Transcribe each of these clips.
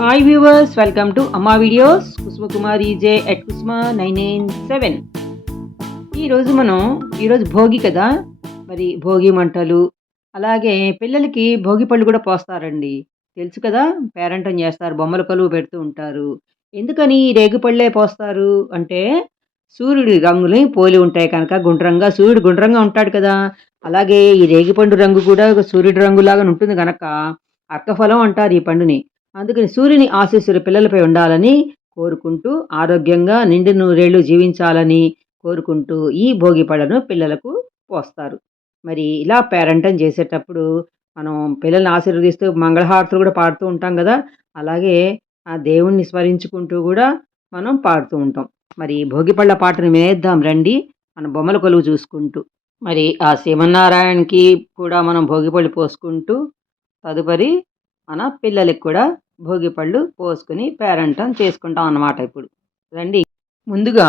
Hi viewers welcome to Amma videos Kusumakumari J at Kusuma nine nine seven ఈరోజు మనం ఈరోజు భోగి కదా? మరి భోగి మంటలు అలాగే పిల్లలకి భోగి పళ్ళు కూడా పోస్తారండి. తెలుసు కదా? పేరెంటం చేస్తారు బొమ్మల పళ్ళు పెడుతూ ఉంటారు. ఎందుకని ఈ రేగిపళ్ళే పోస్తారు? అంటే సూర్యుడి రంగులు పోలి ఉంటాయి కనుక గుండ్రంగా సూర్యుడు గుండ్రంగా ఉంటాడు కదా. అలాగే ఈ రేగిపండు రంగు కూడా ఒక సూర్యుడి రంగులాగా ఉంటుంది కనుక అర్కఫలం అంటారు ఈ పండుని. అందుకని సూర్యుని ఆశీస్సులు పిల్లలపై ఉండాలని కోరుకుంటూ ఆరోగ్యంగా నిండు నూరేళ్ళు జీవించాలని కోరుకుంటూ ఈ భోగి పళ్ళను పిల్లలకు పోస్తారు. మరి ఇలా పేరంటం చేసేటప్పుడు మనం పిల్లల్ని ఆశీర్వదిస్తూ మంగళహారతులు కూడా పాడుతూ ఉంటాం కదా అలాగే ఆ దేవుణ్ణి స్మరించుకుంటూ కూడా మనం పాడుతూ ఉంటాం. మరి భోగిపళ్ళ పాటను వినేద్దాం రండి మన బొమ్మల కొలువు చూసుకుంటూ. మరి ఆ శ్రీమన్నారాయణకి కూడా మనం భోగిపళ్ళు పోసుకుంటూ తదుపరి మన పిల్లలకి కూడా భోగి పళ్ళు పోసుకుని పేరంటం చేసుకుంటాం అన్నమాట ఇప్పుడు. రండి. ముందుగా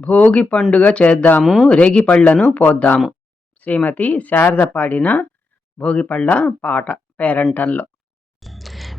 భోగి పండుగ చేద్దాము రేగి పళ్ళను పోద్దాము. శ్రీమతి శారద పాడిన భోగి పళ్ళ పాట పేరంటంలో.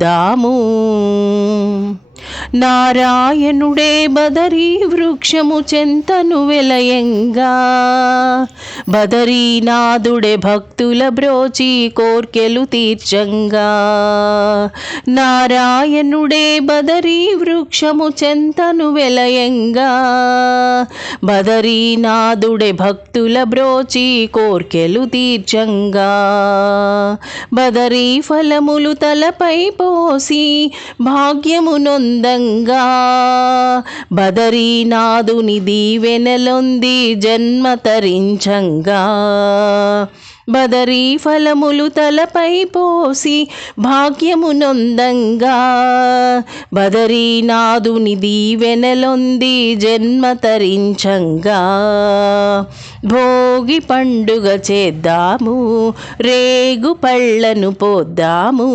చూద్దాము. నారాయణుడే బదరీ వృక్షము చెంతను వెలయంగా. బదరీనాథుడే భక్తుల బ్రోచి కోర్కెలు తీర్చంగా. నారాయణుడే బదరీ వృక్షము చెంతను వెలయంగా. బదరీనాథుడే భక్తుల బ్రోచి కోర్కెలు తీర్చంగా. బదరీ ఫలములు తలపై పోసి భాగ్యము నొందంగా. బదరీనాథుని దీవెనలొంది జన్మ తరించంగా. బదరీ ఫలములు తలపై పోసి భాగ్యము నొందంగా. బదరీనాథుని దీవెనలొంది జన్మ తరించంగా. భోగి పండుగ చేద్దాము రేగు పళ్ళను పోద్దాము.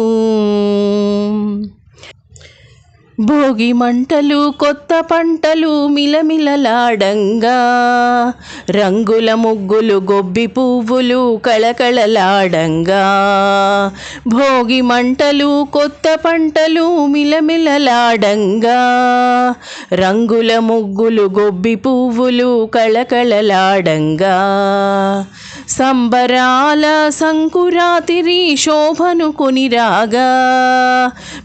భోగి మంటలు కొత్త పంటలు మిలమిలలాడంగా. రంగుల ముగ్గులు గొబ్బి పువ్వులు కళకళలాడంగా. భోగి మంటలు కొత్త పంటలు మిలమిలలాడంగా. రంగుల ముగ్గులు గొబ్బి పువ్వులు కళకళలాడంగా. సంబరాల సంకురాతిరి శోభను కొనిరాగా.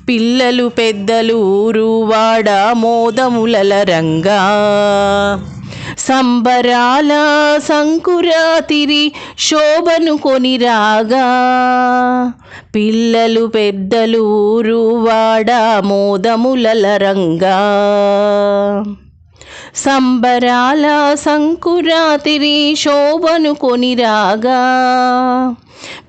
పిల్లలు పెద్దలు ఊరువాడ మోదములల రంగా. సంబరాల సంకురాతిరి శోభను కొనిరాగా. పిల్లలు పెద్దలు ఊరువాడ మోదములల రంగా. సంబరాల సంకురాతిరి శోభను కొనిరాగా.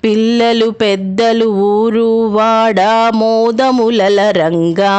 పిల్లలు పెద్దలు ఊరు వాడ మోదములల రంగా.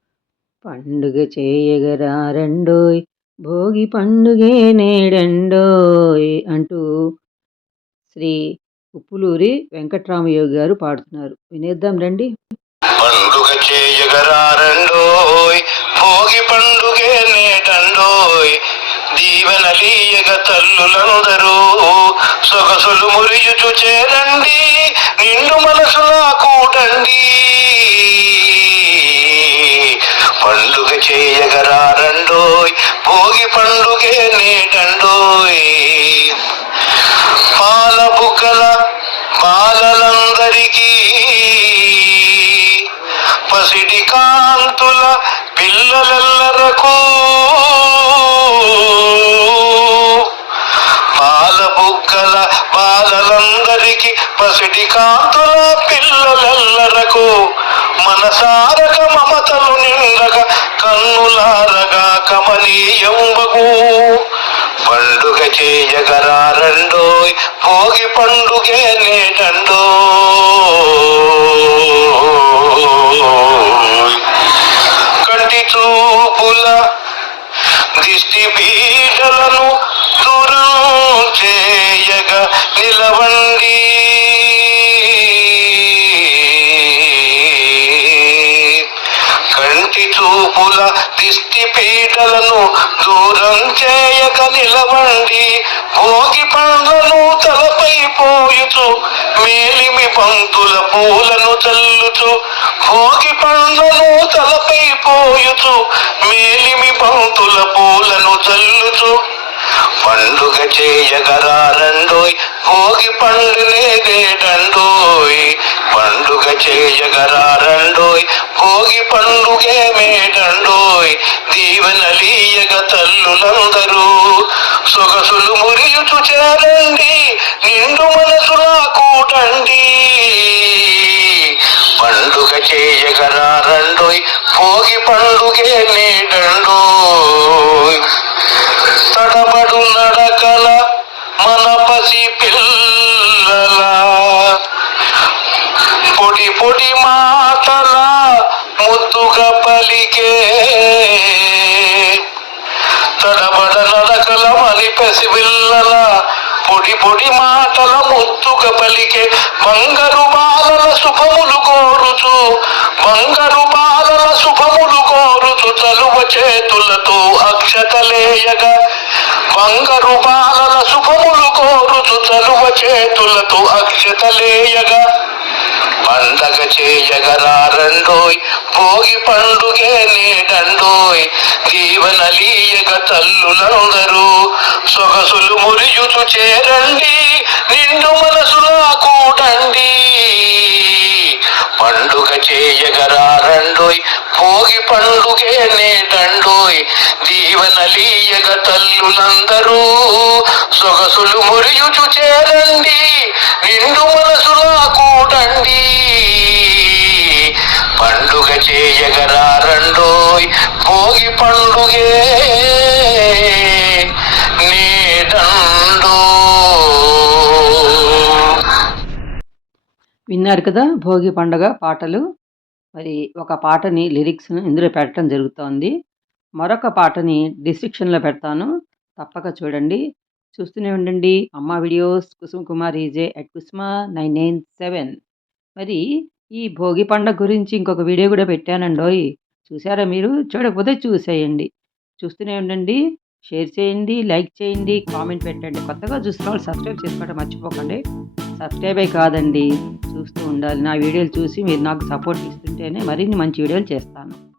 పండుగ చేయగరా రెండోయ్ భోగి పండుగే నేడండోయ్ అంటూ శ్రీ ఉప్పులూరి వెంకట్రామయోగి గారు పాడుతున్నారు. వినేద్దాం రండి. పండుగ చేయగరారండోయ్ భోగి పండుగే నేటండోయ్ దీవెనలీయగ తల్లులందరూ సొగసులు మురియుచు చేరండి నిండు మనసులా కూడండి పండుగ చేయగరారండోయ్ భోగి పండుగే నేటండోయ్. పాల బుగ్గల పాలలందరికీ పసిడి కాంతుల పిల్లలెల్లరకు పాల బుగ్గల పాలలందరికీ పసిడి కాంతుల పిల్లలెల్లరకు మనసా కన్నులారగా కమనీయంబగు. పండుగ చేయగరారండోయ్ భోగి పండుగే నేటండో కంటి చూపుల దిష్టి దూరం చేయగ నిలవండి. భోగి పండ్లను తలపై పోయుచు మేలిమి పంతుల పూలను చల్లుచు. భోగి పండ్లను తలపై పోయుచు మేలిమి పంతుల పూలను చల్లుచు. పండుగ చేయగరారండోయ్ భోగి పండునే నేడండోయ్ పండుగ చేయగరారండోయ్ భోగి పండుగే మేటండోయ్ దీవెనలీయగ తల్లులందరూ. సొగసులు మురియుచు చేరండి నిండు మనసులా కూటండి పండుగ చేయగరారండోయ్ భోగి పండుగే నేడండోయ్ పొడి మాటల ముద్దుగా పలికే. తడబడ నడకల మని పసి పిల్లల పొడి పొడి మాటల ముద్దుగా పలికే. బంగారు బాలల శుభములు కోరుచు బంగారు బాలల శుభములు కోరుచు తలువ చేతులతో అక్షతలేయగా. బంగారు బాలల శుభములు కోరుచు తలువ చేతులతో అక్షతలేయగా. పండగ చేయగరారండోయ్ భోగి పండుగే నేడండోయ్ దీవనలీయగ తల్లులందరూ సొగసులు మురియుచు చేరండి నిండు మనసులా కూడండి పండుగ చేయగరారండోయ్ భోగి పండుగే నేడండోయ్ దీవనలీయగ తల్లులందరూ సొగసులు మురియుచు చేరండి నిండు మనసులా కూడండి పండుగ చేయగరారండోయ్ భోగి పండుగే విన్నారు కదా భోగి పండగ పాటలు. మరి ఒక పాటని లిరిక్స్ను ఇందులో పెట్టడం జరుగుతోంది. మరొక పాటని డిస్క్రిప్షన్లో పెడతాను. తప్పక చూడండి. చూస్తూనే ఉండండి. Amma videos Kusuma Kumar EJ at Kusuma nine nine seven. మరి ఈ భోగి పండగ గురించి ఇంకొక వీడియో కూడా పెట్టానండోయ్ చూసారా మీరు? చూడకపోతే చూసేయండి. చూస్తూనే ఉండండి. షేర్ చేయండి లైక్ చేయండి కామెంట్ పెట్టండి. కొత్తగా చూసిన వాళ్ళు సబ్స్క్రైబ్ చేసుకోవడం మర్చిపోకండి. సబ్స్క్రైబే కాదండి. చూస్తూ ఉండాలి. నా వీడియోలు చూసి మీరు నాకు సపోర్ట్ ఇస్తుంటేనే మరిన్ని మంచి వీడియోలు చేస్తాను.